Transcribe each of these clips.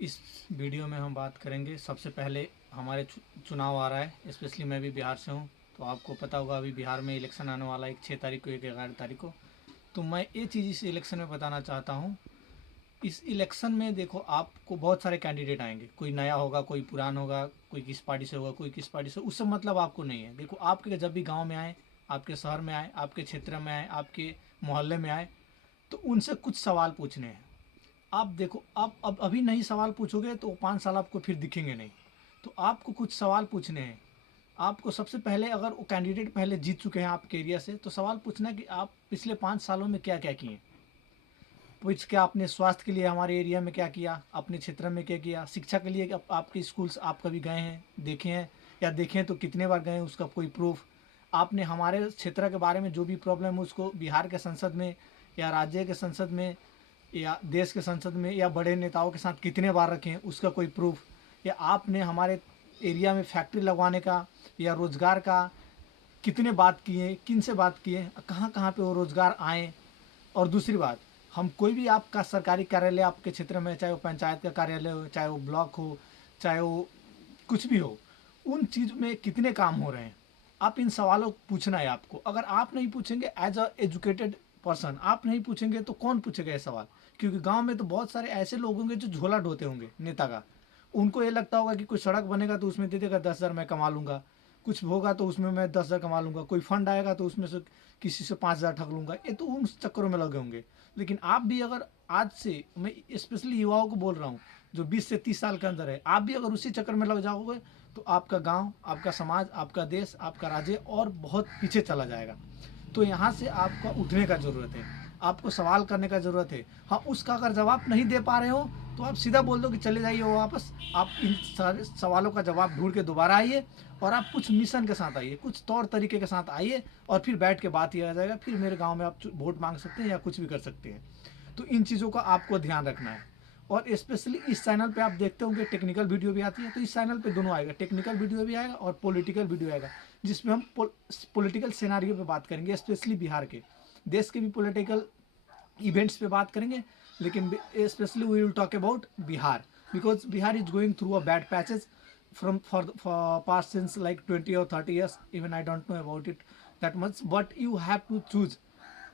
इस वीडियो में हम बात करेंगे। सबसे पहले हमारे चुनाव आ रहा है, स्पेशली मैं भी बिहार से हूँ, तो आपको पता होगा अभी बिहार में इलेक्शन आने वाला है, एक 6 तारीख को, एक 11 तारीख को। तो मैं ये चीज़ इस इलेक्शन में बताना चाहता हूँ। इस इलेक्शन में देखो, आपको बहुत सारे कैंडिडेट आएंगे, कोई नया होगा, कोई पुराना होगा, कोई किस पार्टी से होगा, कोई किस पार्टी से, उससे मतलब आपको नहीं है। देखो, आपके जब भी गाँव में आए, आपके शहर में आए, आपके क्षेत्र में आए, आपके मोहल्ले में आए, तो उनसे कुछ सवाल पूछने हैं। आप देखो, आप अब अभी नहीं सवाल पूछोगे तो 5 साल आपको फिर दिखेंगे नहीं। तो आपको कुछ सवाल पूछने हैं। आपको सबसे पहले, अगर वो कैंडिडेट पहले जीत चुके हैं आपके एरिया से, तो सवाल पूछना है कि आप पिछले 5 सालों में क्या क्या किए। पूछ के आपने स्वास्थ्य के लिए हमारे एरिया में क्या किया, अपने क्षेत्र में क्या किया, शिक्षा के लिए आपके स्कूल्स आप कभी गए हैं, देखे हैं, या देखें तो कितने बार गए हैं, उसका कोई प्रूफ। आपने हमारे क्षेत्र के बारे में जो भी प्रॉब्लम है उसको बिहार के संसद में, या राज्य के संसद में, या देश के संसद में, या बड़े नेताओं के साथ कितने बार रखे हैं, उसका कोई प्रूफ। या आपने हमारे एरिया में फैक्ट्री लगवाने का या रोज़गार का कितने बात किए, किन से बात किए, कहाँ कहाँ पे वो रोज़गार आए। और दूसरी बात, हम कोई भी आपका सरकारी कार्यालय आपके क्षेत्र में, चाहे वो पंचायत का कार्यालय हो, चाहे वो ब्लॉक हो, चाहे वो कुछ भी हो, उन चीज़ में कितने काम हो रहे हैं, आप इन सवालों को पूछना है आपको। अगर आप नहीं पूछेंगे एज अ एजुकेटेड पर्सन, आप नहीं पूछेंगे तो कौन पूछेगा ये सवाल। क्योंकि गांव में तो बहुत सारे ऐसे लोग होंगे जो झोला ढोते होंगे नेता का। उनको ये लगता होगा कि कोई सड़क बनेगा तो उसमें दे देगा 10,000, मैं कमा लूँगा। कुछ होगा तो उसमें मैं 10,000 कमा लूँगा। कोई फंड आएगा तो उसमें से किसी से 5,000 ठग लूँगा। ये तो उन चक्करों में लगे होंगे। लेकिन आप भी अगर आज से, मैं स्पेशली युवाओं को बोल रहा हूँ जो 20 से 30 साल के अंदर है, आप भी अगर उसी चक्कर में लग जाओगे तो आपका गांव, आपका समाज, आपका देश, आपका राज्य और बहुत पीछे चला जाएगा। तो यहाँ से आपका उठने का ज़रूरत है, आपको सवाल करने का ज़रूरत है। हाँ, उसका अगर जवाब नहीं दे पा रहे हो तो आप सीधा बोल दो कि चले जाइए वापस। आप इन सारे सवालों का जवाब ढूंढ के दोबारा आइए, और आप कुछ मिशन के साथ आइए, कुछ तौर तरीके के साथ आइए, और फिर बैठ के बात किया जाएगा। फिर मेरे गांव में आप वोट मांग सकते हैं या कुछ भी कर सकते हैं। तो इन चीज़ों का आपको ध्यान रखना है। और स्पेशली इस चैनल पे आप देखते होंगे टेक्निकल वीडियो भी आती है, तो इस चैनल पे दोनों आएगा, टेक्निकल वीडियो भी आएगा और पॉलिटिकल वीडियो आएगा, जिसमें हम पॉलिटिकल सिनेरियो पे बात करेंगे, स्पेशली बिहार के, देश के भी पॉलिटिकल इवेंट्स पे बात करेंगे। लेकिन specially we will talk about Bihar, because Bihar is going through a bad patches from for past since like 20 or 30 years. Even I don't know about it that much, but you have to choose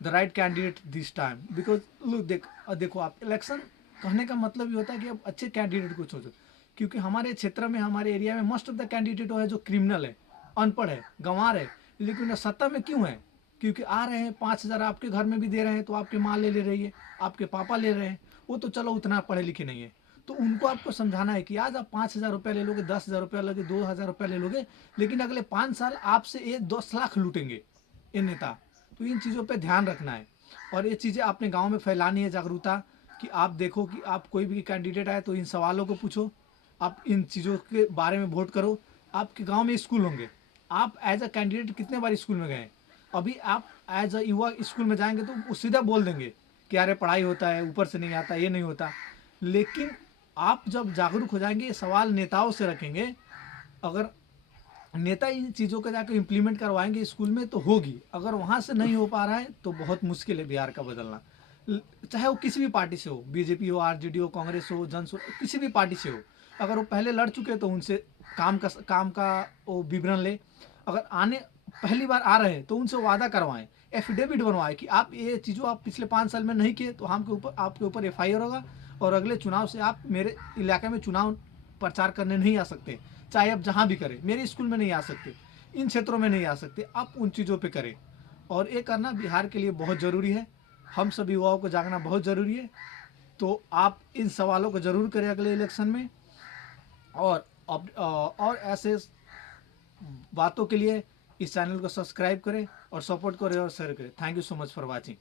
the right candidate this time, because look, देखो, आप election कहने का मतलब ये होता है कि आप अच्छे कैंडिडेट को चुनो। क्योंकि हमारे क्षेत्र में, हमारे एरिया में मोस्ट ऑफ द कैंडिडेट है जो क्रिमिनल है, अनपढ़ है, गंवार है। लेकिन सत्ता में क्यों है? क्योंकि आ रहे हैं 5,000 आपके घर में भी दे रहे हैं, तो आपके माँ ले रही है, आपके पापा ले रहे हैं, वो तो चलो उतना पढ़े लिखे नहीं है। तो उनको आपको समझाना है कि आज आप 5,000 रुपया ले लोगे, 10,000 रुपया लोगे, 2,000 रुपया ले लोगे, लेकिन अगले 5 साल आपसे ये 10 लाख लूटेंगे ये नेता। तो इन चीज़ों पे ध्यान रखना है, और ये चीज़ें अपने गांव में फैलानी है, जागरूकता। कि आप देखो कि आप कोई भी कैंडिडेट आए तो इन सवालों को पूछो, आप इन चीज़ों के बारे में वोट करो। आपके गांव में स्कूल होंगे, आप एज अ कैंडिडेट कितने बार स्कूल में गए? अभी आप एज अ युवा स्कूल में जाएंगे तो वो सीधा बोल देंगे कि अरे पढ़ाई होता है, ऊपर से नहीं आता, ये नहीं होता। लेकिन आप जब जागरूक हो जाएंगे, सवाल नेताओं से रखेंगे, अगर नेता इन चीज़ों को जाकर इम्प्लीमेंट करवाएंगे स्कूल में तो होगी। अगर वहाँ से नहीं हो पा रहा है तो बहुत मुश्किल है बिहार का बदलना। चाहे वो किसी भी पार्टी से हो, बीजेपी हो, आरजेडी हो, कांग्रेस हो, जनसुर, किसी भी पार्टी से हो। अगर वो पहले लड़ चुके तो उनसे काम का वो विवरण ले। अगर आने पहली बार आ रहे हैं तो उनसे वादा करवाएं, एफिडेविट बनवाएं कि आप ये चीज़ों आप पिछले 5 साल में नहीं किए तो हमके ऊपर, आपके ऊपर एफआईआर होगा, और अगले चुनाव से आप मेरे इलाके में चुनाव प्रचार करने नहीं आ सकते। चाहे आप जहाँ भी करें, मेरे स्कूल में नहीं आ सकते, इन क्षेत्रों में नहीं आ सकते, आप उन चीज़ों पे करें। और ये करना बिहार के लिए बहुत ज़रूरी है। हम सभी युवाओं को जागना बहुत ज़रूरी है। तो आप इन सवालों को ज़रूर करें अगले इलेक्शन में। और ऐसे बातों के लिए इस चैनल को सब्सक्राइब करें और सपोर्ट करें और शेयर करें। Thank you so much for watching.